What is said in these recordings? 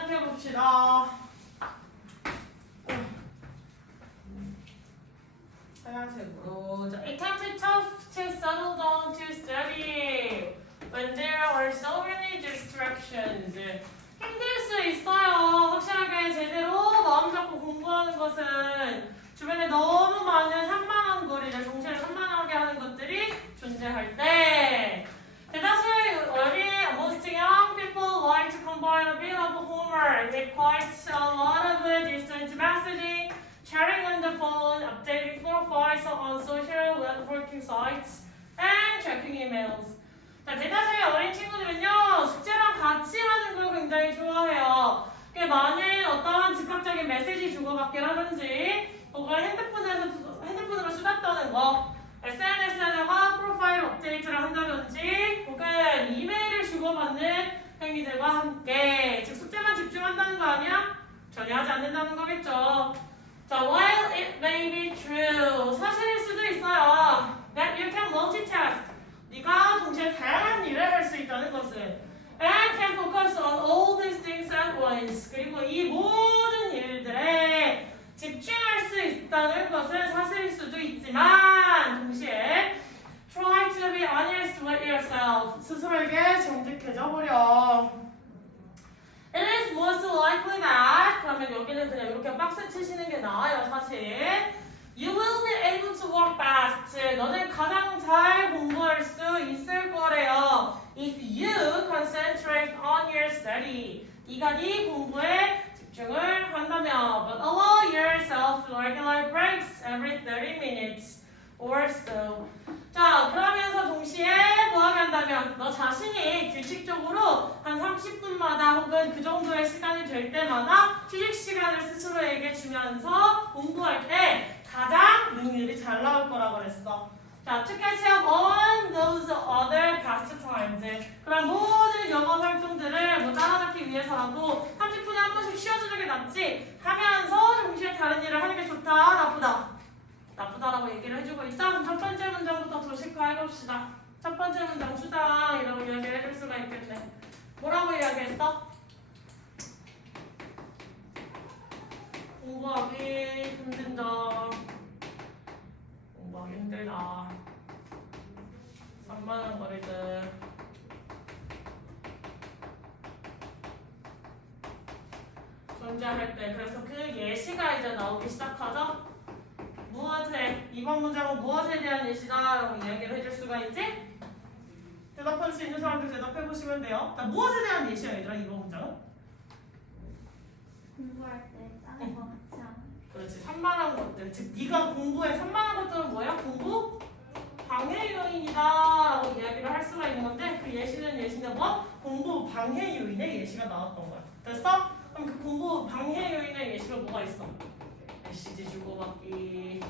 시작해 봅시다. 하얀색으로. 자, it can be tough to settle down to study when there are so many distractions. 힘들 수 있어요. 확실하게 제대로 마음 잡고 공부하는 것은 주변에 너무 많은 산만한 거리를 동시에 산만하게 하는 것들이 존재할 때. 사실 most young people like to combine a bit of homework with quite a lot of distant messaging, chatting on the phone, updating profiles on social networking sites, and checking emails. 자, 대다수의 어린 친구들은요, 숙제랑 같이 하는 걸 굉장히 좋아해요. 만일 어떤 즉각적인 메시지 주고받기라든지, 혹은 핸드폰으로 수다 떠는 거, SNS에다가 프로파일 업데이트를 한다든지, 혹은 이메일을 주고받는 행위들과 함께, 즉 숙제만 집중한다는 거 아니야? 전혀 하지 않는다는 거겠죠. 자, while it may be true, 사실일 수도 있어요. That you can multitask. 네가 동시에 다양한 일을 할 수 있다는 것은 and can focus on all these things at once. 그리고 이 모든 일들에 집중할 수 있다는 것은 사실일 수도 있지만 동시에 try to be honest with yourself. 스스로에게 정직해져 버려. It is most likely that 그러면 여기는 그냥 이렇게 박스 치시는 게 나아요. 사실 You will be able to work fast. 너는 가장 잘 공부할 수 있을 거래요. If you concentrate on your study. 네가 네 공부에 집중을 한다면. But allow yourself regular breaks every 30 minutes or so. 자, 그러면서 동시에 뭐하게 한다면 너 자신이 규칙적으로 한 30분마다 혹은 그 정도의 시간이 될 때마다 휴식 시간을 스스로에게 주면서 공부할 때 가장 능률이 잘 나올 거라고 그랬어. 자, to catch up on those other pastimes. 그럼 모든 영어 활동들을 뭐 따라잡기 위해서라도 30분에 한 번씩 쉬어주는 게 낫지 하면서 동시에 다른 일을 하는 게 좋다, 나쁘다? 나쁘다라고 얘기를 해주고 있다. 그럼 첫 번째 문장부터 도식화해봅시다. 첫 번째 문장 수당이라고 이야기를 해줄 수가 있겠네. 뭐라고 이야기했어? 공부하기 힘든 점. 공부하기 힘들다. 산만한 거리들. 존재할 때. 그래서 그 예시가 이제 나오기 시작하죠. 무엇에, 이번 문장은 무엇에 대한 예시다 라고 이야기를 해줄 수가 있지? 대답할 수 있는 사람들 대답해 보시면 돼요. 자, 무엇에 대한 예시야 얘들아 이번 문장은? 공부할 때 다른 거 같이 하는. 그렇지, 산만한 것들. 즉 네가 공부에 산만한 것들은 뭐야? 공부 방해 요인이다 라고 이야기를 할 수가 있는 건데 그 예시는 뭐? 공부 방해 요인의 예시가 나왔던 거야. 됐어? 그럼 그 공부 방해 요인의 예시가 뭐가 있어? 메시지 주고받기,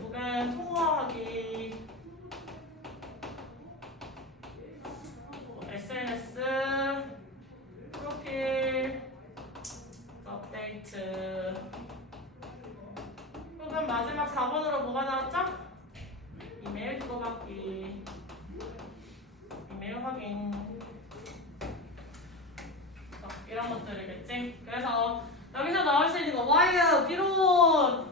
혹은 통화하기, SNS, 프로필, 업데이트, 혹은 마지막 4번으로 뭐가 나왔죠? 이메일 주고받기, 이메일 확인. 이런 것들이겠지. 그래서 여기서 나올 수 있는 거 while 비록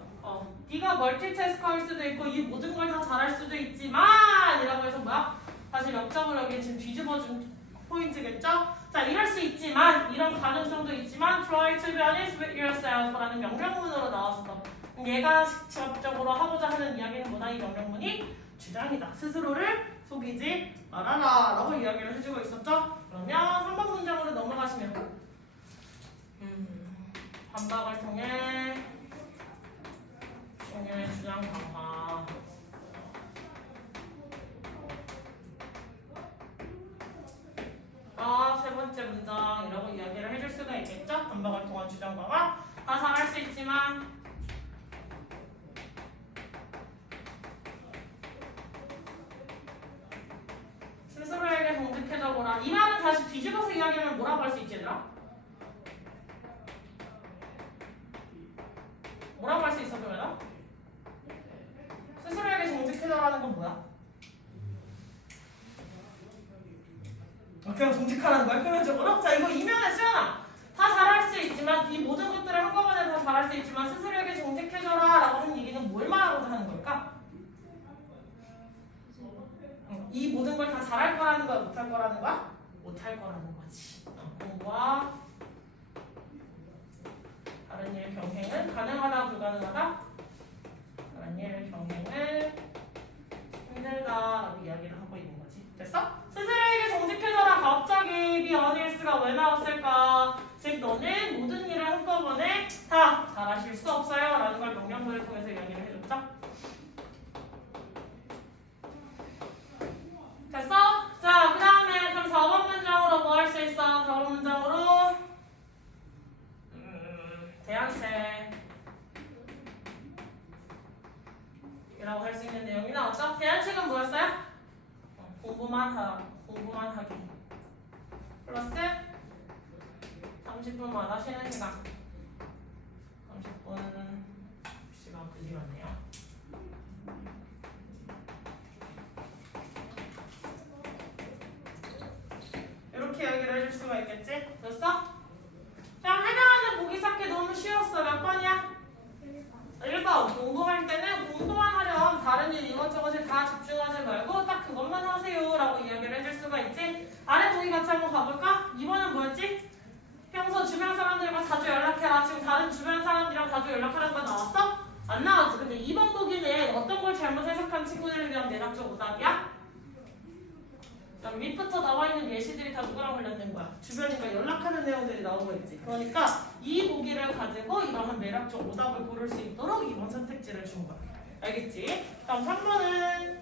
네가 멀티태스크할 수도 있고 이 모든 걸 다 잘할 수도 있지만 이라고 해서 뭐야? 다시 역적으로 여기 지금 뒤집어준 포인트겠죠? 자, 이럴 수 있지만 이런 가능성도 있지만 try to be honest with yourself 라는 명령문으로 나왔어. 얘가 직접적으로 하고자 하는 이야기는 뭐다? 이 명령문이 주장이다. 스스로를 속이지 말아라 라고 이야기를 해주고 있었죠? 그러면 3번 문장으로 넘어가시면 반박을 통해 중요한 주장 강화. 세 번째 문장이라고 이야기를 해줄 수가 있겠죠? 반박을 통한 주장 강화. 다 잘할 수 있지만 스스로에게 정직해져 보라. 이 말은 다시 뒤집어서 이야기하면 뭐라고 할 수 있지 얘들아? 뭐라고 할 수 있어 그러면? 스스로에게 정직해져라는 건 뭐야? 그냥 정직하라는 거야, 표면적으로? 자, 이거 이면에 수연아. 다 잘할 수 있지만, 이 모든 것들을 한꺼번에 다 잘할 수 있지만 스스로에게 정직해줘라 라고 하는 얘기는 뭘 말하고자 하는 걸까? 이 모든 걸 다 잘할 거라는 거야, 못할 거라는 거야? 못할 거라는 거지. 공부와 다른 일 병행은 가능하다, 불가능하다? 다른 일 병행을 힘들다라고 이야기를 하고 있는 거지. 됐어? 스스로에게 정직해져라. 갑자기 be honest가 왜 나왔을까? 즉 너는 모든 일을 한꺼번에 다 잘하실 수 없어요 라는 걸 명령문을 통해서 이야기를 해줬죠. 됐어? 자, 그 다음에 그럼 4번 문장으로 뭐 할 수 있어? 4번 문장으로 대안책 이라고 할 수 있는 내용이 나왔죠? 대안책은 뭐였어요? 공부만 하기 플러스 30분마다 쉬는 시간 30분 시간 그지 같네요. 이렇게 이야기를 해줄 수가 있겠지? 됐어? 그럼 해당하는 보기 찾기 너무 쉬웠어. 몇 번이야? 1번. 공부할 때는 공부만 하렴. 다른 일 이것저것에 다 집중하지 말고 딱 그것만 하세요 라고 이야기를 해줄 수가 있지. 아래 보기 같이 한번 가볼까? 2번은 뭐였지? 평소 주변 사람들과 자주 연락해라. 지금 다른 주변 사람들이랑 자주 연락하는 거 나왔어? 안 나왔지. 근데 2번 보기는 어떤 걸 잘못 해석한 친구들에 대한 대략적 오답이야? 밑부터 나와 있는 예시들이 다 누구랑 관련된 거야? 주변이가 연락하는 내용들이 나오고 있지. 그러니까 이 보기를 가지고 이러한 매력적 오답을 고를 수 있도록 이번 선택지를 준 거야. 알겠지? 다음 3번은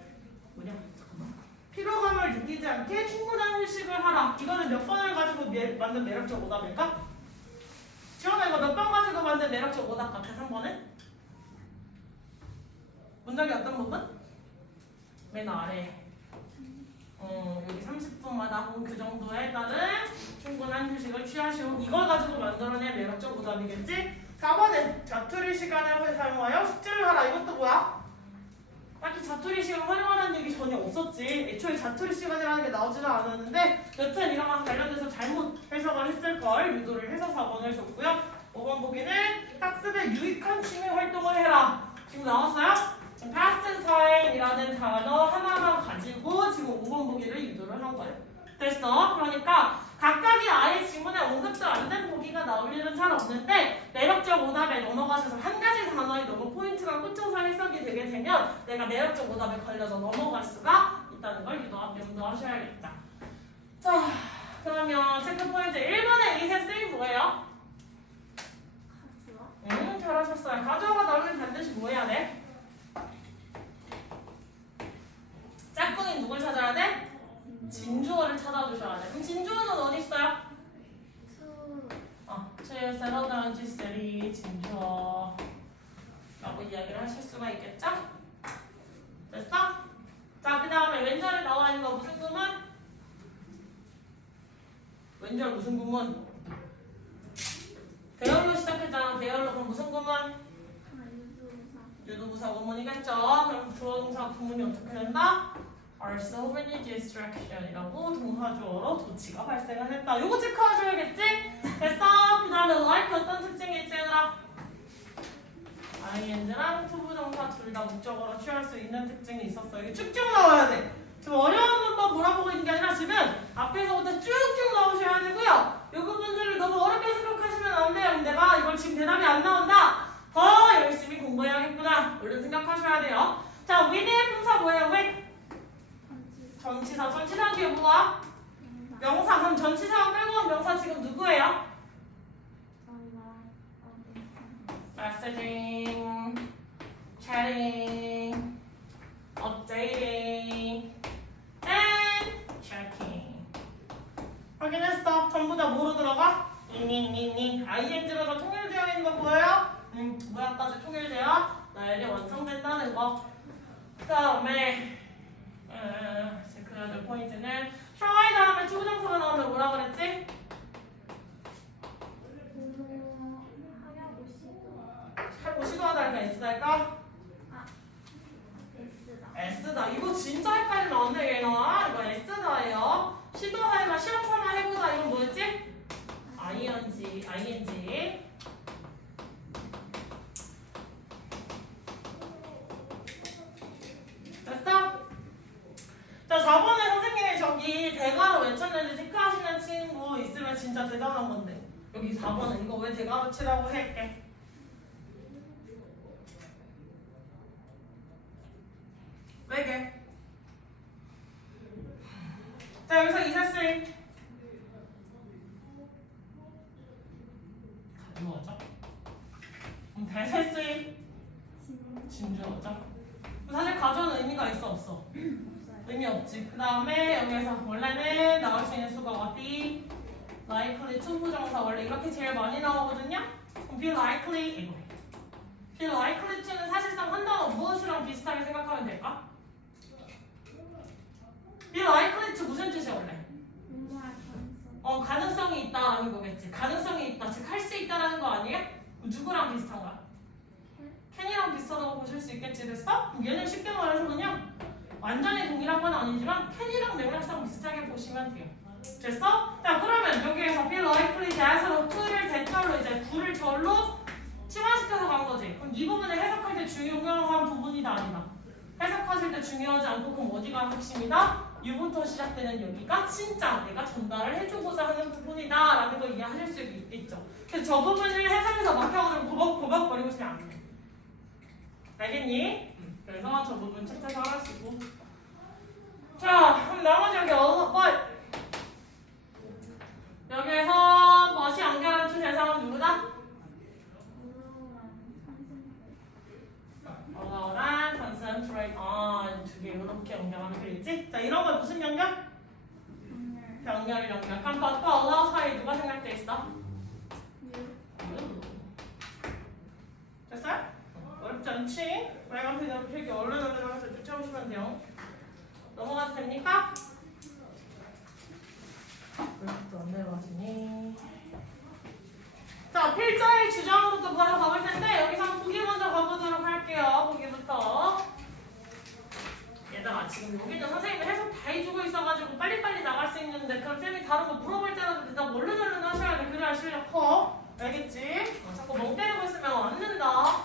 뭐냐? 잠깐만. 피로감을 느끼지 않게 충분한 휴식을 하라. 이거는 몇 번을 가지고 만든 매력적 오답일까? 지원아 이거 몇 번 가지고 만든 매력적 오답 같아? 3번은? 문장의 어떤 부분? 맨 아래. 여기 30분마다 그 정도에 따른 충분한 휴식을 취하시오. 이걸 가지고 만들어낸 매력적 오답이겠지? 4번은 자투리 시간을 사용하여 숙제를 하라. 이것도 뭐야? 딱히 자투리 시간 활용하라는 얘기 전혀 없었지. 애초에 자투리 시간이라는 게 나오지는 않았는데 여튼 이랑 관련돼서 잘못 해석을 했을걸 유도를 해서 4번을 줬고요. 5번 보기는 학습에 유익한 취미 활동을 해라. 지금 나왔어요? past time이라는 단어 하나만 가지고 지금 5번 보기를 유도를 한 거예요. 됐어? 그러니까 각각이 아예 지문에 언급도 안 된 보기가 나올 일은 잘 없는데 매력적 오답에 넘어가셔서 한 가지 단어에 너무 포인트가 꽂혀서 해석이 되게 되면 내가 매력적 오답에 걸려서 넘어갈 수가 있다는 걸 염두하셔야겠다. 자, 그러면 체크 포인트 1번의 이세스이 뭐예요? 잘하셨어요. 가져가 나오면 반드시 뭐 해야 돼? 짝꿍이 누굴 찾아야 돼? 진주어를 찾아주셔야 돼. 그럼 진주어는 어디 있어요? to settle down to study 진주어 라고 이야기를 하실 수가 있겠죠? 됐어? 자, 그 다음에 왼절에 나와 있는 거 무슨 구문? 왼절 무슨 구문? 대열로 시작했잖아. 대열로 그럼 무슨 구문? 유도부사 구문이겠죠? 그럼 주어동사 구문이 어떻게 된다? are so many distraction이라고 동사주어로 도치가 발생을 했다. 요거 체크하셔야겠지? 됐어? 그 다음에 like 어떤 특징이 있지 얘들아? ing랑 투부정사 둘 다 목적어로 취할 수 있는 특징이 있었어. 이게 쭉쭉 나와야 돼. 지금 어려운 문법 몰아보고 있는 게 아니라 지금 앞에서부터 쭉쭉 나오셔야 되고요. 이 부분들을 너무 어렵게 생각하시면 안 돼요. 내가 이걸 지금 대답이 안 나온다. 더 열심히 공부해야겠구나. 얼른 생각하셔야 돼요. 자, with의 품사 뭐예요? with 전치사. 전치사 뒤에 뭐가? 명사. 그럼 전치사가 끌고 온 명사 지금 누구예요? messaging, chatting, updating, and checking. 확인했어. 전부 다 뭐로 들어가? ing로 다 통일되어 있는 거 보여요? 모양까지 통일되어 나에게 완성된다는 거. 그 다음에 체크해야 포인트는 try 다음에 투부정사가 나오면 뭐라 그랬지? 하고 시도하다 할까? S다 할까? S다. 이거 진짜 헷갈리면 안 돼, 얘나. 이거 S다예요. 시도하기가 시험 ing. 됐어? 자, 4번에 선생님이 저기 대괄호 외쳤는데 체크하시는 친구 있으면 진짜 대단한 건데. 여기 4번은 이거 왜 대괄호 치라고 할게. 왜게? 자, 여기서 이사슬. 가벼워져? 대세슬. 진주어죠? 사실 가져오는 의미가 있어 없어? 의미 없지. 그 다음에 여기에서 원래는 나올 수 있는 수가 어디? likely 투부정사 원래 이렇게 제일 많이 나오거든요? 그럼 be likely 이거. be likely to는 사실상 한 단어 무엇이랑 비슷하게 생각하면 될까? be likely to 무슨 뜻이야 원래? 가능성이 있다라는 거겠지. 가능성이 있다. 즉 할 수 있다라는 거 아니에요? 누구랑 비슷한가? 캔이랑 비슷하다고 보실 수 있겠지. 됐어? 얘는 쉽게 말해서 그냥 완전히 동일한 건 아니지만 캔이랑 맥락상 비슷하게 보시면 돼요. 됐어? 자, 그러면 여기에서 be likely that으로 to를 대절로 이제 구를 절로 치환시켜서 간 거지. 그럼 이 부분을 해석할 때 중요한 부분이다 아니다? 해석하실 때 중요하지 않고 그럼 어디가 핵심이다? U부터 시작되는 여기가 진짜 내가 전달을 해주고자 하는 부분이다 라는 걸 이해하실 수 있겠죠. 그래서 저 부분을 해석해서 막혀가지고 버벅버벅 거리고 있으면 안 돼. 알겠니? 그래서 저 부분 책에서 하시고. 자, 그럼 나머지 여기 여기에서 멋이 연결한 투 대상은 누구다? allow란 concentrate on 두 개 이렇게 연결하면 되겠지? 자, 이런 건 무슨 연결? 연결. 그럼 겉과 allow 사이에 누가 생략돼 있어? 됐어요? 어렵지 않지? 빨간 펜으로 필기 얼른 하면서 쫓아오시면 돼요. 넘어가도 됩니까? 왜 또 안 내려가시니? 자, 필자의 주장으로도 바로 가볼 텐데 여기서 보기 먼저 가보도록 할게요. 보기부터. 얘들아, 지금 여기는 선생님이 해석 다 해주고 있어가지고 빨리빨리 나갈 수 있는데 그럼 쌤이 다른 거 물어볼 때라도 대답 얼른 하셔야 돼. 그래야 실력 커. 알겠지? 자꾸 멍 때리고 있으면 안 된다.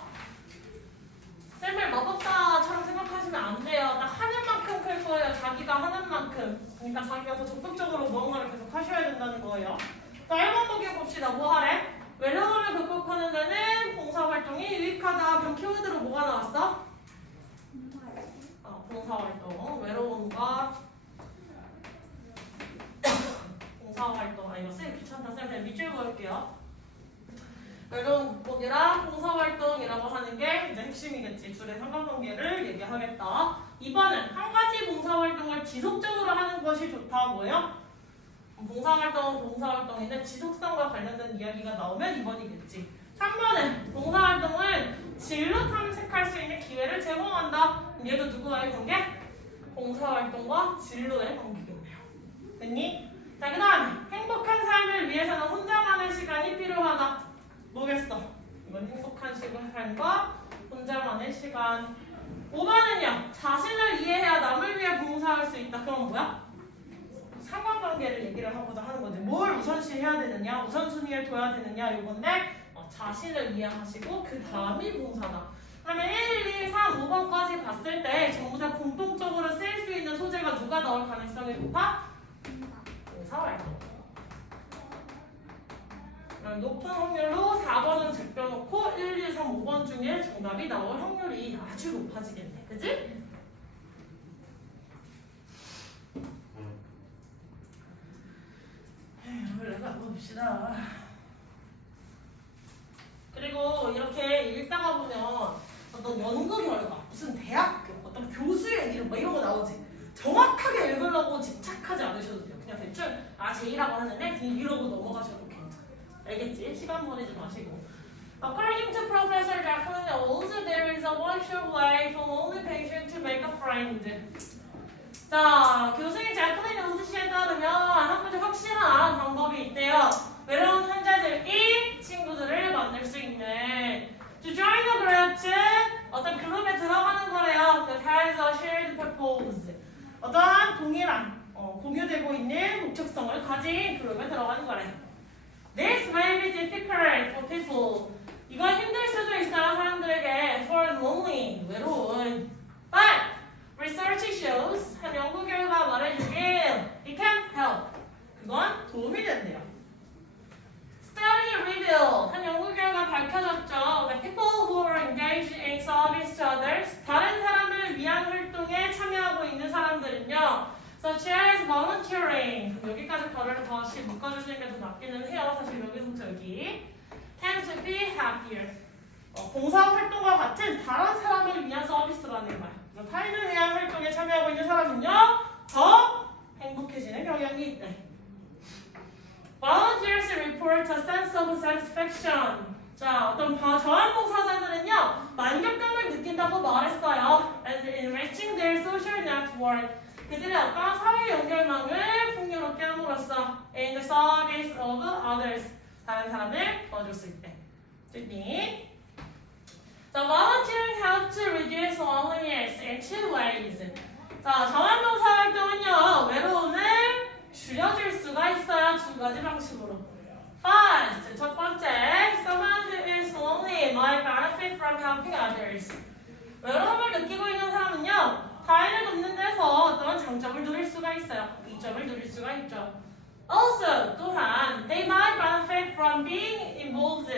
쌤을 마법사처럼 생각하시면 안 돼요. 딱 하는 만큼 클 거예요. 자기가 하는 만큼. 그러니까 자기가 더 적극적으로 무언가를 계속 하셔야 된다는 거예요. 자, 1번 보기 봅시다. 뭐 하래? 외로움을 극복하는 데는 봉사활동이 유익하다. 그럼 키워드로 뭐가 나왔어? 봉사활동. 외로움과 봉사활동. 이거 쌤 귀찮다. 쌤 그냥 밑줄 그을게요. 외로움 극복이랑 봉사활동이라고 하는 게 이제 핵심이겠지. 둘의 상관관계를 얘기하겠다. 2번은 한 가지 봉사활동을 지속적으로 하는 것이 좋다. 뭐예요? 봉사활동은 봉사활동인데 지속성과 관련된 이야기가 나오면 2번이겠지. 3번은 봉사활동은 진로 탐색할 수 있는 기회를 제공한다. 얘도 누구와의 관계? 봉사활동과 진로의 관계겠네요. 됐니? 자, 그 다음에 행복한 삶을 위해서는 혼자만의 시간이 필요하다. 뭐겠어? 이건 행복한 삶과 혼자만의 시간. 5번은요. 자신을 이해해야 남을 위해 봉사할 수 있다. 그럼 뭐야? 상관관계를 얘기를 하고자 하는 거지. 뭘 우선시 해야 되느냐, 우선순위에 둬야 되느냐 이건데 자신을 이해하시고 그 다음이 봉사다. 그러면 1, 2, 3, 5번까지 봤을 때 전부 다 공통적으로 쓰일 수 있는 소재가 누가 나올 가능성이 높아? 봉사활동. 높은 확률로 4번은 제껴놓고 1, 2, 3, 5번 중에 정답이 나올 확률이 아주 높아지겠네. 그치? 올라가 봅시다. 그리고 이렇게 읽다가 보면 어떤 연구 결과, 무슨 대학교, 어떤 교수의 이름 뭐 이런 거 나오지. 정확하게 읽으려고 집착하지 않으셔도 돼요. 그냥 대충 제이라고 하는데 그냥 이러고 넘어가셔도 괜찮아요. 알겠지? 시간 보내지 마시고. According to Professor Jacqueline Oles, there is a one-sure way for only patient to make a friend. 자, 교수님 제클린 오즈 씨에 따르면 한 가지 확실한 방법이 있대요. 외로운 환자들이 친구들을 만들 수 있는 To join a group, 어떤 그룹에 들어가는 거래요. That has a shared purpose. 어떤 동일한 공유되고 있는 목적성을 가진 그룹에 들어가는 거래. This may be difficult for people. 이건 힘들 수도 있어요, 사람들에게. For lonely, 외로운. But research shows, 한 연구 결과 말해주길 it can help. 그건 도움이 된대요. Study revealed, 한 연구 결과 밝혀졌죠. That people who are engaged in service to others, 다른 사람을 위한 활동에 참여하고 있는 사람들은요, such as volunteering. 여기까지 괄호를 다시 묶어주시는 게 더 낫기는 해요. 사실 여기서부터 여기. Tend to be happier. 봉사활동과 같은 다른 사람을 위한 서비스라는 말. 그래서 타인을 위한 활동에 참여하고 있는 사람은요, 더 행복해지는 경향이 있대. Volunteers report a sense of satisfaction. 자, 어떤 자원봉사자들은요, 만족감을 느낀다고 말했어요. And enriching their social network. 그들의 어떤 사회 연결망을 풍요롭게 함으로써 in the service of others. 다른 사람을 도와줄 수 있대. 듣니? 자, volunteering helps to reduce loneliness in two ways. 자, 자원봉사 활동은요, 외로움을 줄여줄 수가 있어요. 두 가지 방식으로. First, 첫 번째, someone who is lonely might benefit from helping others. 외로움을 느끼고 있는 사람은요, 타인을 돕는 데서 어떤 장점을 누릴 수가 있어요. 이점을 누릴 수가 있죠. Also, 또한, they might benefit from being involved.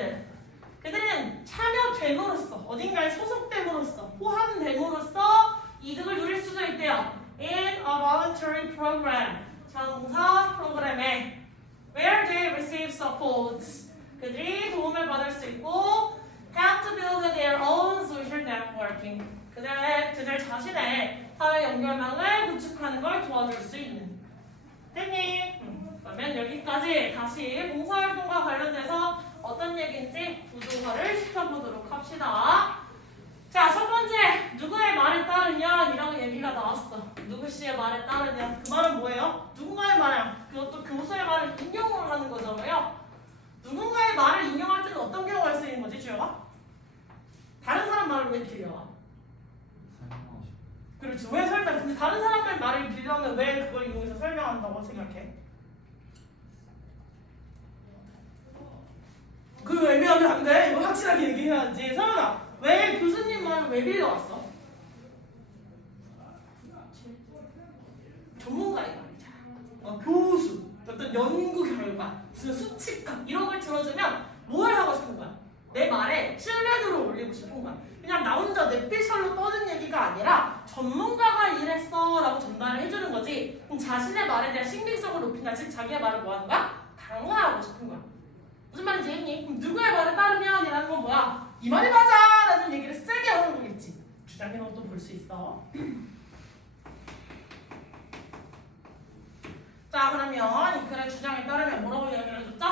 그들은 참여됨으로써, 어딘가에 소속됨으로써, 포함됨으로써 이득을 누릴 수도 있대요. In a voluntary program, 자원봉사 프로그램에 where they receive support. 그들이 도움을 받을 수 있고 help to build their own social networking. 그들 자신의 사회 연결망을 구축하는 걸 도와줄 수 있는. 됐니? 그러면 여기까지 다시 봉사활동과 관련돼서 어떤 얘기인지 구조화를 시켜보도록 합시다. 자, 첫 번째, 누구의 말에 따르냐 이라고 얘기가 나왔어. 누구 씨의 말에 따르냐. 그 말은 뭐예요? 누군가의 말이야. 그것도 교수의 말을 인용을 하는 거잖아요. 누군가의 말을 인용할 때는 어떤 경우가 쓰이는 거지, 주혁아? 다른 사람 말을 왜 빌려와? 그렇지. 왜 설명? 근데 다른 사람의 말을 빌려면 왜 그걸 이용해서 설명한다고 생각해? 그거 애매하면 안 돼. 이거 확실하게 얘기해야지. 서연아, 왜 교수님 말을 왜 빌려왔어? 전문가의 말이잖아. 교수, 어떤 연구 결과, 무슨 수치값 이런 걸 들어주면 뭘 하고 싶은 거야? 내 말에 신뢰도를 올리고 싶은 거야. 그냥 나 혼자 뇌피셜로 떠든 얘기가 아니라 전문가가 이랬어 라고 전달을 해주는 거지. 그럼 자신의 말에 대한 신빙성을 높인다. 즉 자기의 말을 뭐 하는 거야? 강화하고 싶은 거야. 무슨 말인지 했니? 그럼 누구의 말에 따르면 이라는 건 뭐야? 이 말이 맞아! 라는 얘기를 세게 하는 거겠지. 주장의 것도 볼 수 있어. 자, 그러면 이 글의 주장에 따르면 뭐라고 이야기를 해줬죠?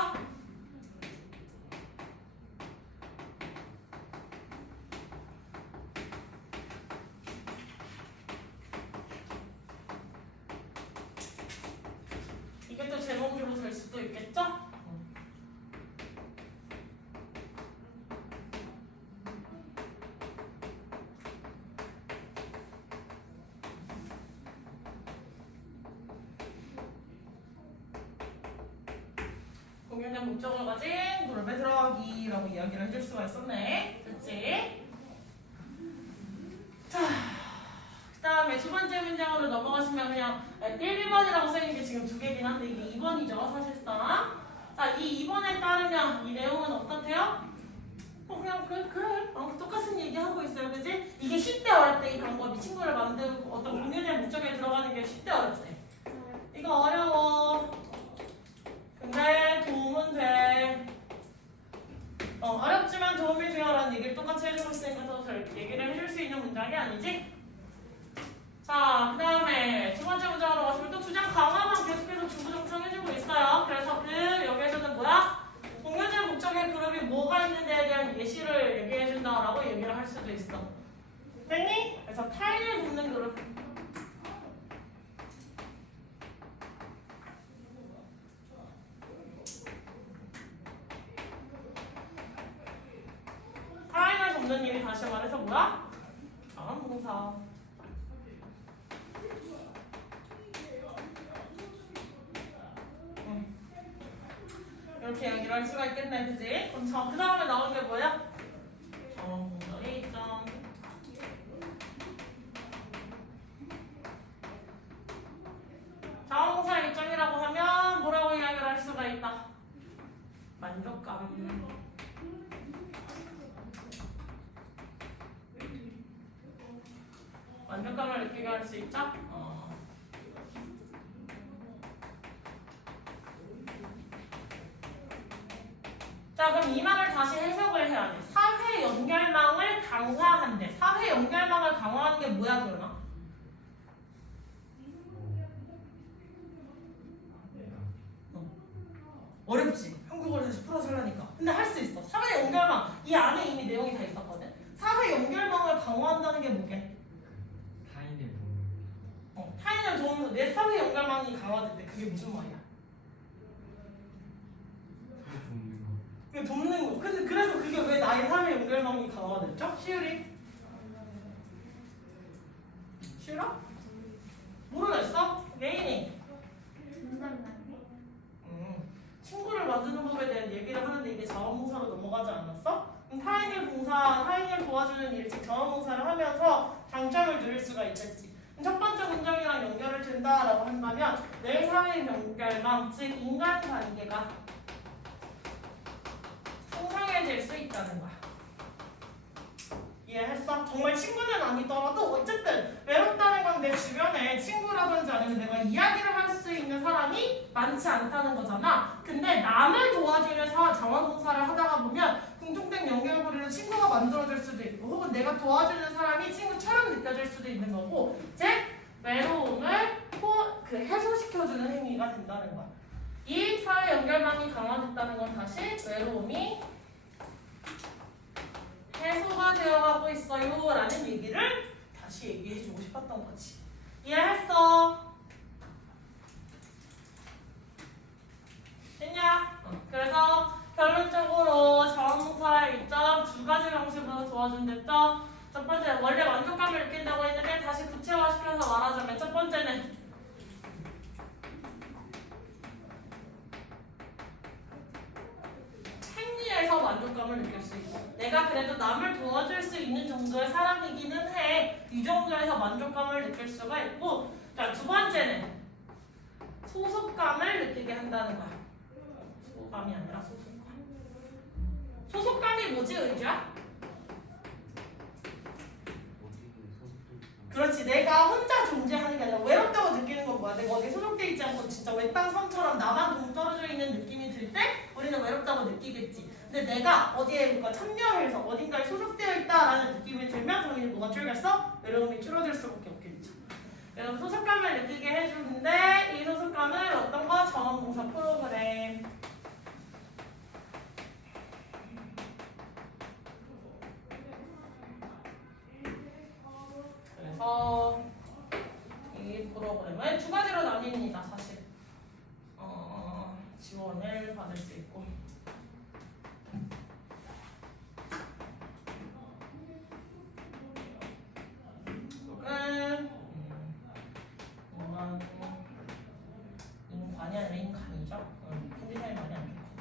이게 또 제목으로 될 수도 있겠죠? 공유된 목적을 가진 그룹에 들어가기라고 이야기를 해줄 수가 있었네. 그렇지? 자, 그 다음에 두 번째 문장으로 넘어가시면 그냥 1, 2번이라고 써있는 게 지금 두 개긴 한데 이게 2번이죠, 사실상. 자, 이 2번에 따르면 이 내용은 어떻대요? 그냥 그래. 똑같은 얘기하고 있어요, 그지? 이게 쉽대 어렵대, 이 방법이. 친구를 만들고 어떤 공유된 목적에 들어가는 게 쉽대 어렵대. 이거 어려워. 근데 도움은 돼. 어렵지만 도움이 되어라는 얘기를 똑같이 해주고 있으니까 더 얘기를 해줄 수 있는 문장이 아니지? 자, 그 다음에 두 번째 문장으로 가시면 또 주장 강화만 계속해서 중구정창 해주고 있어요. 그래서 여기에서는 뭐야? 공유된 목적의 그룹이 뭐가 있는데에 대한 예시를 얘기해준다라고 얘기를 할 수도 있어. 됐니? 그래서 타인을 돕는 그룹. 타인을 돕는 일이 다시 말해서 뭐야? 자원봉사. 이렇게 얘기를 할 수가 있겠네, 그지? 그럼 그 다음에 나온 게 뭐야? 정동사 일정. 자원봉사 일정이라고 하면 뭐라고 이야기를 할 수가 있다? 만족감. 만족감을 느끼게 할 수 있죠? 자, 그럼 이 말을 다시 해석을 해야 돼. 사회 연결망을 강화한대. 사회 연결망을 강화하는 게 뭐야, 그러나? 어렵지? 한국어를 다시 풀어서 하려니까. 근데 할 수 있어. 사회 연결망. 이 안에 이미 내용이 다 있었거든. 사회 연결망을 강화한다는 게 뭐게? 타인의 도움. 타인을 도우면서 내 사회 연결망이 강화될 때 그게 무슨 말이야? 서로 돕는 거. 돕는 거. 근데 그래서 그게 왜 나의 사회 연결망이 강화됐죠? 시우리? 싫어? 모르겠어? 예인이? 친구를 만드는 법에 대한 얘기를 하는데 이게 자원봉사로 넘어가지 않았어? 그럼 타인을 도와주는 일, 즉 자원봉사를 하면서 장점을 누릴 수가 있겠지. 첫 번째 문장이랑 연결을 된다라고 한다면 내 사회 연결망, 즉 인간관계가 풍성해질 수 있다는 거야. 이해했어? 정말 친구는 아니더라도 어쨌든 외롭다는 건 내 주변에 친구라든지 아니면 내가 이야기를 할 수 있는 사람이 많지 않다는 거잖아. 근데 남을 도와주는 자원봉사를 하다가 보면 공통된 연결고리로 친구가 만들어질 수도 있고 혹은 내가 도와주는 사람이 친구처럼 느껴질 수도 있는 거고 즉 외로움을 해소시켜주는 행위가 된다는 거야. 이 사회 연결망이 강화됐다는 건 다시 외로움이 해소가 되어가고 있어요 라는 얘기를 다시 얘기해주고 싶었던 거지. 이해했어? 됐냐? 그래서 결론적으로 자원봉사의 일정 두 가지 방식으로 도와준댔죠. 첫 번째 원래 만족감을 느낀다고 했는데 다시 구체화시켜서 말하자면 첫 번째는 행위에서 만족감을 느낄 수 있어. 내가 그래도 남을 도와줄 수 있는 정도의 사람이기는 해. 이 정도에서 만족감을 느낄 수가 있고 자, 두 번째는 소속감을 느끼게 한다는 거야. 소감이 아니라 소속감. 소속감이 뭐지, 의주야? 그렇지. 내가 혼자 존재하는 게 아니라 외롭다고 느끼는 건 뭐야? 내가 어디 소속돼 있지 않고 진짜 외딴 섬처럼 나만 동떨어져 있는 느낌이 들 때 우리는 외롭다고 느끼겠지. 근데 내가 어디에 참여해서 어딘가에 소속되어 있다라는 느낌이 들면 당연히 뭐가 줄겠어? 외로움이 줄어들 수밖에 없겠죠. 그래서 소속감을 느끼게 해주는데 이 소속감을 어떤 거? 자원봉사 프로그램. 그래서 이 프로그램은 두 가지로 나뉩니다. 사실 지원을 받을 수 있고 혹은 인관이 아니라 인간이죠. 컨디션이 많이 안 좋고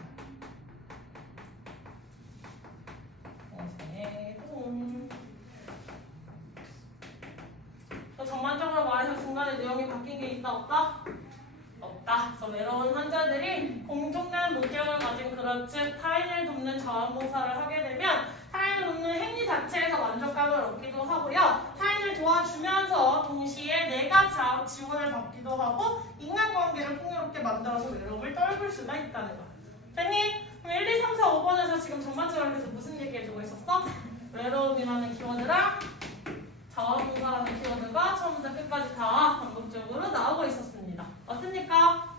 전반적으로 말해서 중간에 내용이 바뀐 게 있다 없다? 없다. 그래서 외로운 환자들이 공통된 목적을 가진 그런 즉 타인을 돕는 자원봉사를 하게 되면 타인을 돕는 행위 자체에서 만족감을 얻기도 하고요. 타인을 도와주면서 동시에 내가 지원을 받기도 하고 인간관계를 풍요롭게 만들어서 외로움을 떨굴 수가 있다는 거야. 됐니? 그럼 1, 2, 3, 4, 5번에서 지금 전반적으로 해서 무슨 얘기 해주고 있었어? 외로움이라는 키워드랑 자원봉사라는 키워드가 처음부터 끝까지 다 반복적으로 나오고 있었습니다. 맞습니까?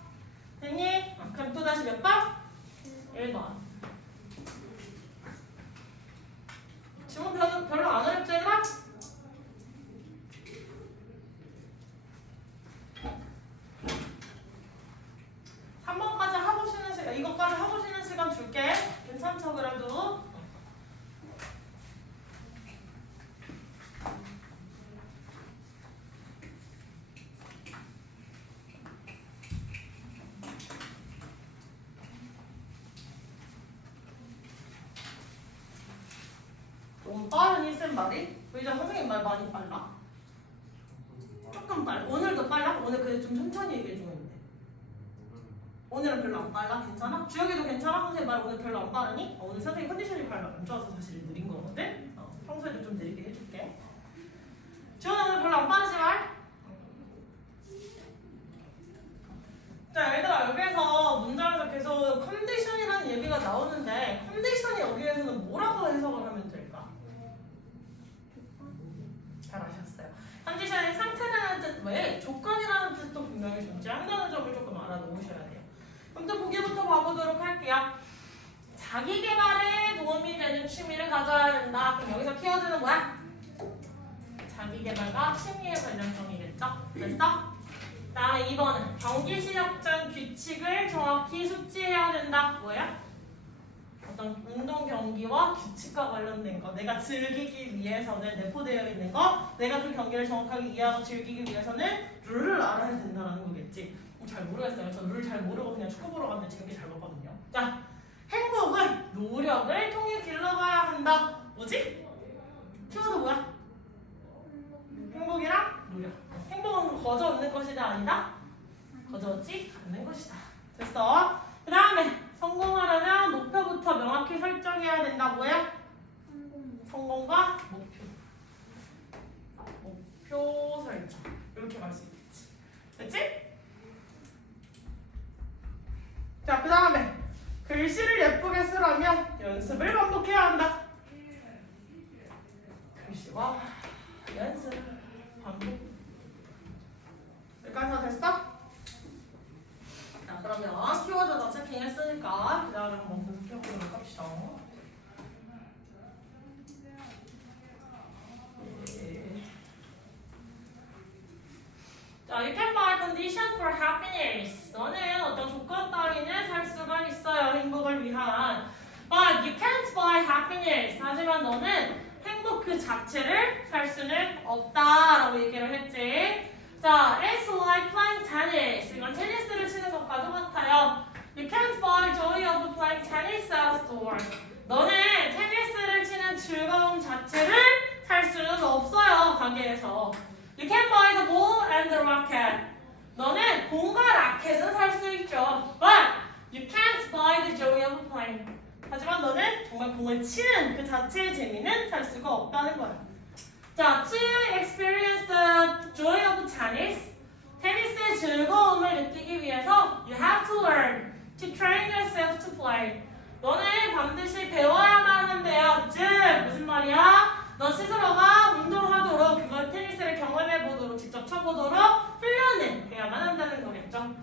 됐니? 그럼 또 다시 몇 번? 1번. 지금 별로 안 어렵지 얘들아? 이것까지 하고 쉬는 시간 줄게. 괜찮죠 그래도? 너무 빠르니 쌤 말이? 의자 선생님 말 많이 빨라? 조금 빨라. 오늘도 빨라? 오늘 그래 좀 천천히 얘기해 주면 돼. 오늘은 별로 안 빨라? 괜찮아? 주혁이도 괜찮아? 선생님 말 오늘 별로 안 빠르니? 오늘 선생님 컨디션이 별로 안 좋아서 사실 느린 거거든? 평소에도 좀 느리게 해줄게. 주혁아 오늘 별로 안 빠르지 말? 자 얘들아 여기에서 문장에서 계속 컨디션이라는 얘기가 나오는데 컨디션이 여기에서는 뭐라고 해석을 하면 될까? 잘 아셨어요. 컨디션이 상태라는 뜻 외에 조건이라는 뜻도 분명히 존재한다는 점을 조금 알아놓으셔야 돼요. 그럼 또 보기부터 봐보도록 할게요. 자기 개발에 도움이 되는 취미를 가져야 된다. 그럼 여기서 키워드는 뭐야? 자기 개발과 취미의 관련성이겠죠? 됐어? 다음에 2번은 경기 시작 전 규칙을 정확히 숙지해야 된다. 뭐야? 어떤 운동 경기와 규칙과 관련된 거, 내가 즐기기 위해서는 내포되어 있는 거, 내가 그 경기를 정확하게 이해하고 즐기기 위해서는 룰을 알아야 된다는 거겠지. 잘 모르겠어요. 저 룰 잘 모르고 그냥 축구 보러 갔는데 재밌게 잘 봤거든요. 자, 행복은 노력을 통해 길러가야 한다. 뭐지? 키워드 뭐야? 행복이랑 노력. 행복은 거저 얻는 것이다 아니다? 거저 얻지 않는 것이다. 됐어? 그 다음에 성공하려면 목표부터 명확히 설정해야 된다. 뭐야? 성공과 목표 설정. 이렇게 갈 수 있겠지. 됐지? 자, 그 다음에 글씨를 예쁘게 쓰려면 연습을 반복해야 한다. 글씨와 연습 반복. 여기까지 다 됐어? 자, 그러면 키워드 다 체킹했으니까 그 다음에 한번 분석해보도록 합시다. 자, you can buy condition for happiness. 너는 어떤 조건 따위는 살 수가 있어요. 행복을 위한. But you can't buy happiness. 하지만 너는 행복 그 자체를 살 수는 없다라고 얘기를 했지. 자, it's like playing tennis. 이건 테니스를 치는 것과 똑같아요. You can't buy joy of playing tennis at a store. 너는 테니스를 치는 즐거움 자체를 살 수는 없어요. 가게에서. You can buy the ball and the racket. 너는 공과 라켓은 살 수 있죠. But you can't buy the joy of playing. 하지만 너는 정말 공을 치는 그 자체의 재미는 살 수가 없다는 거야. 자, to experience the joy of tennis. 테니스의 즐거움을 느끼기 위해서 you have to learn to train yourself to play. 너는 반드시 배워야만 한대요. 즉, 무슨 말이야? 너 스스로가 운동하도록 그걸 테니스를 경험해보도록 직접 쳐보도록 훈련을 해야만 한다는 거겠죠.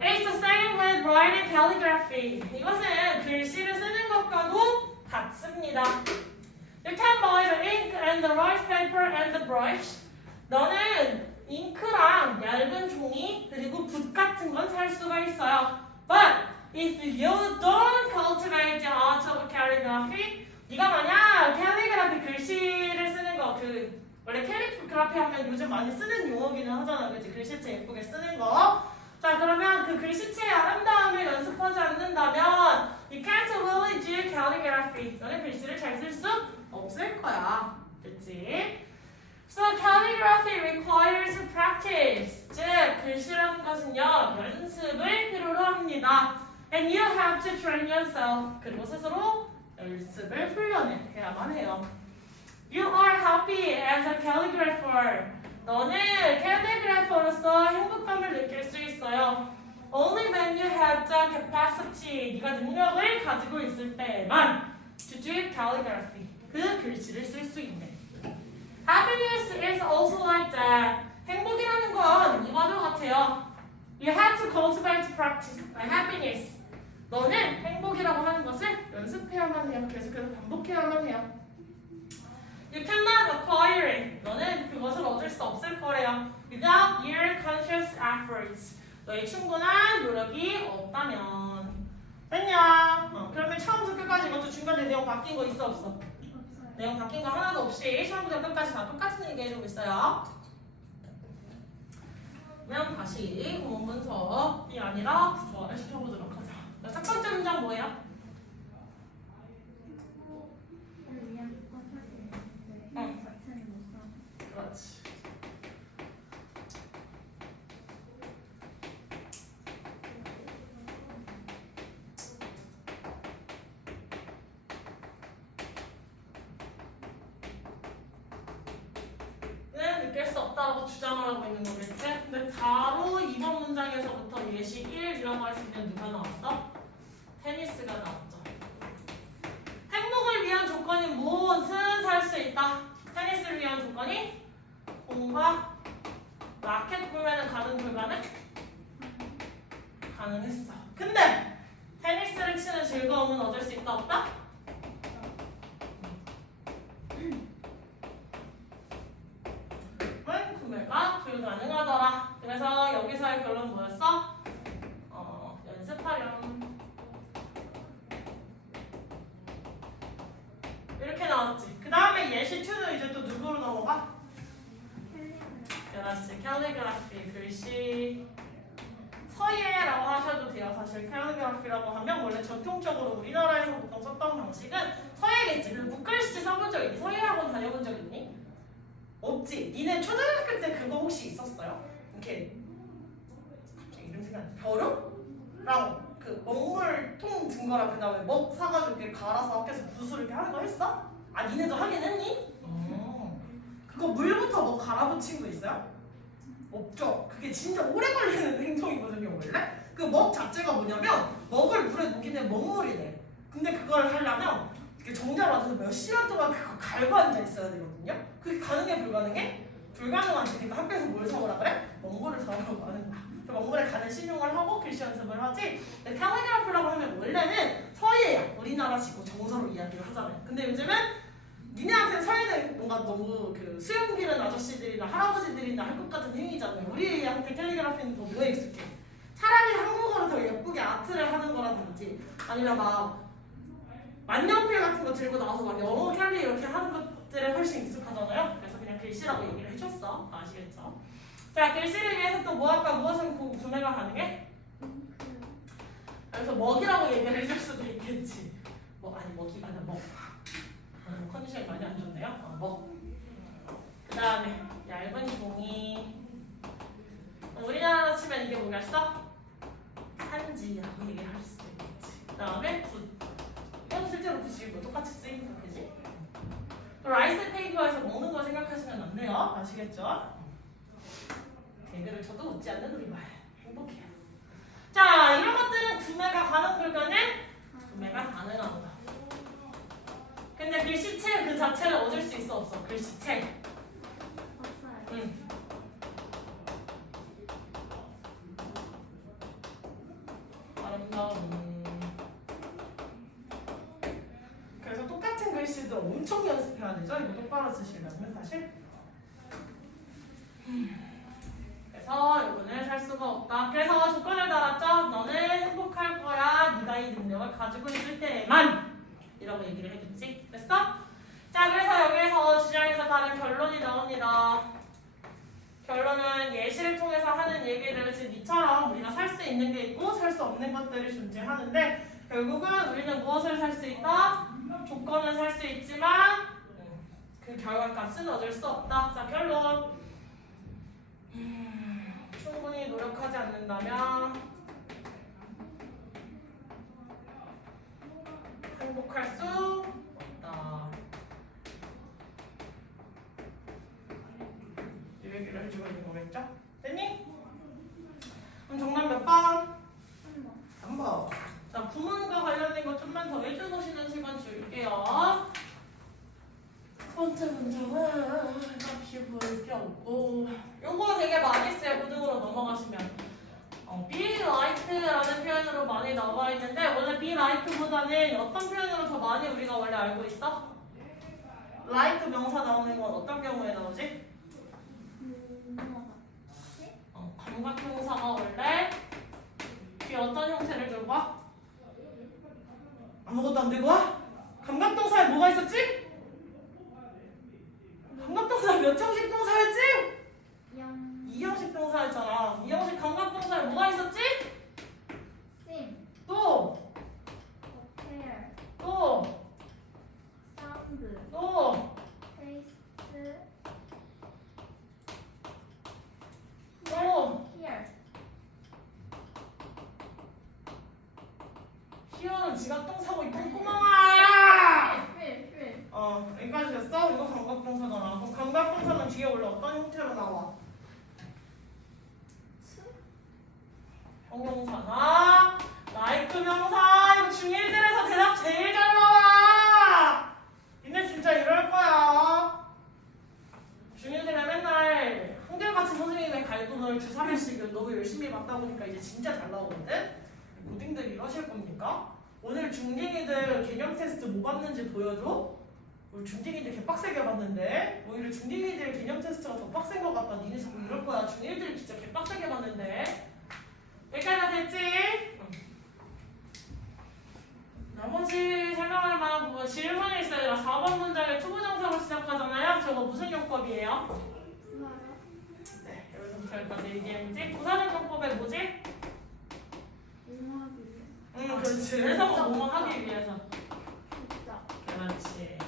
It's the same with writing calligraphy. 이것은 글씨를 쓰는 것과도 같습니다. You can buy the ink and the rice paper and the brush. 너는 잉크랑 얇은 종이 그리고 붓 같은 건 살 수가 있어요. But if you don't cultivate the art of calligraphy, 네가 만약 캘리그라피 글씨를 쓰는 거, 원래 캘리그라피 하면 요즘 많이 쓰는 용어기는 하잖아, 그치? 글씨체 예쁘게 쓰는 거. 자, 그러면 그 글씨체의 아름다움을 연습하지 않는다면 you can't really do calligraphy. 너는 글씨를 잘 쓸 수 없을 거야, 그치? So calligraphy requires practice. 즉, 글씨라는 것은요, 연습을 필요로 합니다. And you have to train yourself. 그리고 스스로 연습을 훈련해야만 해요. You are happy as a calligrapher. 너는 캘리그래퍼로서 행복감을 느낄 수 있어요. Only when you have the capacity. 네가 능력을 가지고 있을 때만 to do calligraphy. 그 글씨를 쓸 수 있는. Happiness is also like that. 행복이라는 건 이와도 같아요. You have to cultivate practice happiness. 너는 행복이라고 하는 것을 연습해야만 해요. 계속해서 반복해야만 해요. You cannot acquire it. 너는 그것을 얻을 수 없을 거래요. Without your conscious efforts. 너의 충분한 노력이 없다면. 됐냐? 그러면 처음부터 끝까지 이것도 중간에 내용 바뀐 거 있어 없어? 내용 바뀐 거 하나도 없이 처음부터 끝까지 다 똑같은 얘기 해주고 있어요. 그러면 다시 구문 분석이 아니라 구조화를 시켜보도록 하자. 첫 번째 문장 뭐예요? 깰 수 없다고 주장을 하고 있는 거겠지? 근데 바로 이번 문장에서부터 예시 1이라고 할 수 있는 누가 나왔어? 테니스가 나왔죠. 행복을 위한 조건이 무엇은 살 수 있다. 테니스를 위한 조건이 공과 라켓 구매는 가능 불가능? 가능했어. 근데 테니스를 치는 즐거움은 얻을 수 있다 없다? 구매가 불가능하더라. 그래서 여기서의 결론 뭐였어? 연습하렴. 이렇게 나왔지. 그 다음에 예시 2는 이제 또 누구로 넘어가? 그렇지. 캘리그라피, 글씨. 서예라고 하셔도 돼요. 사실 캘리그라피라고 하면 원래 전통적으로 우리나라에서 보통 썼던 방식은 서예겠지. 그 북글씨 써본 적 있니? 서예학원 다녀본 적 있니? 없지. 니네 초등학교 때 그거 혹시 있었어요? 이렇게 갑자기 이름 생각 안 나. 벼룩랑 그 먹물통 든 거랑 그 다음에 먹 사가지고 이렇게 갈아서 학교에서 붓으로 이렇게 하는 거 했어? 아 니네도 하긴 했니? 그거 물부터 뭐 갈아붙인 거 있어요? 없죠. 그게 진짜 오래 걸리는 행동이거든요 원래. 그 먹 자체가 뭐냐면 먹을 물에 녹이는 먹물이래. 근데 그걸 하려면 이렇게 정자로 앉아서 몇 시간 동안 그거 갈고 앉아 있어야 되거든요. 그게 가능해 불가능해? 불가능한데 그러니까 학교에서 뭘 사오라 그래? 먹물을 사오라고 하는 거야. 그 먹물에 가는 신용을 하고 글씨 연습을 하지. 근데 캘리그라피라고 하면 원래는 서예야. 우리나라식으로 정서로 이야기를 하잖아요. 근데 요즘은 니네한테는 서예는 뭔가 너무 그 수영 기른 아저씨들이나 할아버지들이나 할 것 같은 행위잖아요. 우리한테 캘리그라피는 더 뭐에 익숙해? 차라리 한국어로 더 예쁘게 아트를 하는 거라든지 아니면 막 만년필 같은 거 들고 나와서 막 영어 캘리 이렇게 하는 것들에 훨씬 익숙하잖아요. 그래서 그냥 글씨라고 얘기를 해줬어. 아시겠죠? 자, 글씨를 위해서 또 무엇과 무엇은 구매가 가능해? 그래서 먹이라고 얘기를 해줄 수도 있겠지. 아니 먹이가 아니라 먹. 컨디션이 많이 안 좋네요. 먹. 그 다음에 얇은 종이. 우리나라로 치면 이게 뭐겠어? 한지라고 얘기를 할 수도 있겠지. 그 다음에 붓. 이건 실제로 붓이 뭐 똑같이 쓰이는 거지. 라이스 페이퍼에서 먹는 거 생각하시면 안 돼요. 아시겠죠? 개그를 쳐도 웃지 않는 우리 말. 행복해요. 자, 이런 것들은 구매가 가능 불가능? 구매가 가능합니다. 근데 글씨책 그 자체를 얻을 수 있어 없어? 글씨책. 없어요. 응. 아름다운. 그래서 똑같은 글씨도 엄청 연습해야 되죠? 이거 똑바로 쓰시려면 사실. 그래서 이거는 살 수가 없다. 그래서 조건을 달았죠? 너는 행복할 거야. 네가 이 능력을 가지고 있을 때만. 이라고 얘기를 해줬지? 됐어? 자, 그래서 여기에서 주장에서 다른 결론이 나옵니다. 결론은 예시를 통해서 하는 얘기를 지금 이처럼 우리가 살 수 있는 게 있고 살 수 없는 것들이 존재하는데 결국은 우리는 무엇을 살 수 있다? 조건을 살 수 있지만 그 결과값은 얻을 수 없다. 자, 결론. 충분히 노력하지 않는다면 행복할 수 없다. 이 얘기를 해주고 있는 거겠죠? 됐니? 그럼 정답 몇 번? 3번. 자, 구문과 관련된 거 좀만 더 해주시는 시간 줄게요. 첫 번째 문장은 딱히 볼 게 없고 요거 되게 많이 써요. 고등으로 넘어가시면. be like라는 표현으로 많이 나와 있는데 원래 be like보다는 어떤 표현으로 더 많이 우리가 원래 알고 있어? like 명사 나오는 건 어떤 경우에 나오지? 감각형사가 원래 뒤에 어떤 형태를 들고 와? 아무것도 안 들고 와? 감각동사에 뭐가 있었지? 감각동사 몇 형식 동사였지? 2형식 동사였잖아. 2형식 감각동사에 뭐가 있었지? sim, 또! compare, 또! sound, 또! taste, 또! hear. 히어는 지가 똥 사고 이 똥구멍아! feel. 여기까지 됐어? 이거 감각동사잖아. 그럼 감각동사는 뒤에 원래 어떤 형태로 나와? 형용사나 like 명사. 이거 중1들에서 대답 제일 잘 나와. 니네 진짜 이럴 거야. 중1들에 맨날 한결같이 선생님의 갈등을 주 3일씩 너무 열심히 받다 보니까 이제 진짜 잘 나오거든? 고딩들 이러실 겁니까? 오늘 중딩이들 개념 테스트 뭐 봤는지 보여줘? 우리 중딩이들 개빡세게 봤는데 오히려 중딩이들 개념 테스트가 더 빡센 것 같다. 니네 자꾸 이럴 거야. 중1들 진짜 개빡세게 봤는데 여기까지 다 됐지? 나머지 설명할 만한 부분 질문이 있어요. 4번 문장에 투부정사로 시작하잖아요. 저거 무슨 용법이에요? 네, 여기서부터 여기까지 얘기했지. 부사적용법에 뭐지? 그렇지. 해석을 뭐뭐 하기 위해서. 그렇지.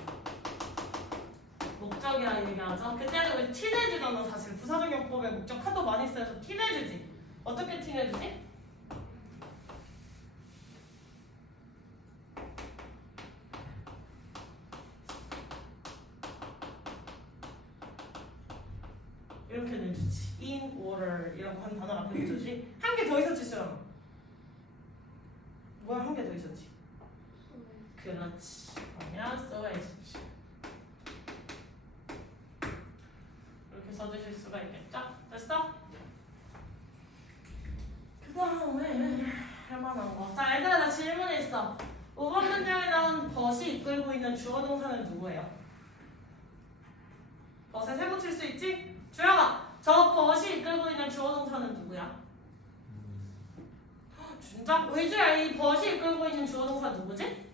목적이라 얘기하죠. 그때는 왜 티내주잖아. 사실 부사적용법의 목적 하도 많이 써서 티내주지. 어떻게 티내주지? 이렇게 내주지. in order 이라고 하는 단어를 앞에 붙여주지. 한 개 더 있었지, 수영. 뭐야, 한 개 더 있었지. 그렇지. 그러면 써야지. 이렇게 써주실 수가 있겠죠? 됐어? 그 다음에 할만한 거. 자, 얘들아, 나 질문이 있어. 5번 문장에 나온 벗이 이끌고 있는 주어 동사는 누구예요? 벗에 세 붙일 수 있지? 주영아, 저 벗이 이끌고 있는 주어 동사는 누구야? 진짜? 의주야, 이 벗이 이끌고 있는 주어 동사 누구지?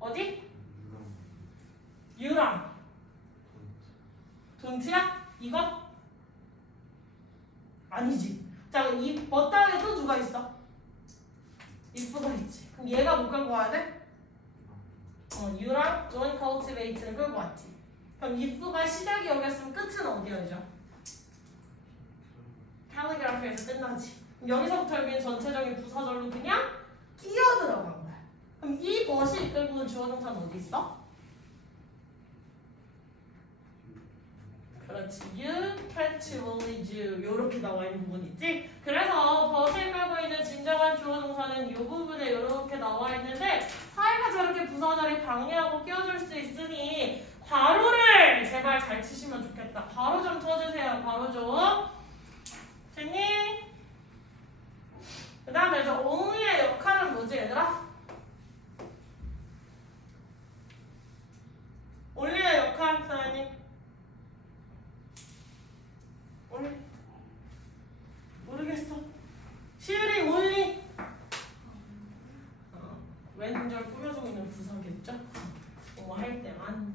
어디? 유랑. 돈트야? 이거? 아니지. 자, 이 벗 다음에 또 누가 있어? if가 있지. 그럼 얘가 못 끌고 와야 돼? 유랑 don't cultivate를 끌고 왔지. 그럼 if가 시작이 여기였으면 끝은 어디여죠? calligraphy에서 끝나지. 그럼 여기서부터 여기는 전체적인 부사절로 그냥 끼어 들어간 거야. 그럼 이 벗이 이끌고 있는 주어 동사는 어디 있어? 그렇지. You can't only do 이렇게 나와 있는 부분 있지? 그래서 벗을 끌고 있는 진정한 주어 동사는 이 부분에 이렇게 나와 있는데 사이가 저렇게 부사절이 방해하고 끼어들 수 있으니 괄호를 제발 잘 치시면 좋겠다. 괄호 좀 쳐주세요. 괄호 좀. 됐니? 그 다음에 이제 only의 역할은 뭐지, 얘들아? only의 역할, 사장님. only? 모르겠어. 시우리 only? 왼절 꾸며주고 있는 부사겠죠? 뭐 할 때만.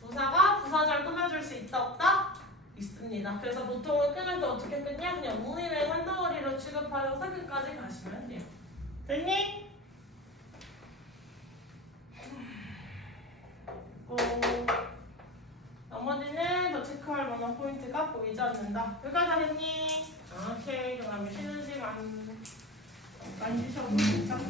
부사가 부사절 꾸며줄 수 있다, 없다? 있습니다. 그래서 보통은 끊을 때 어떻게 끊냐? 그냥 only의 한덩어리로 취급하여서 끝까지 가시면 돼요. 됐니? 나머지는 더 체크할 만한 포인트가 보이지 않는다. 여기까지 다 됐니? 오케이. 그 다음에 쉬는 시간. 잠깐 쉬셔도 괜찮다.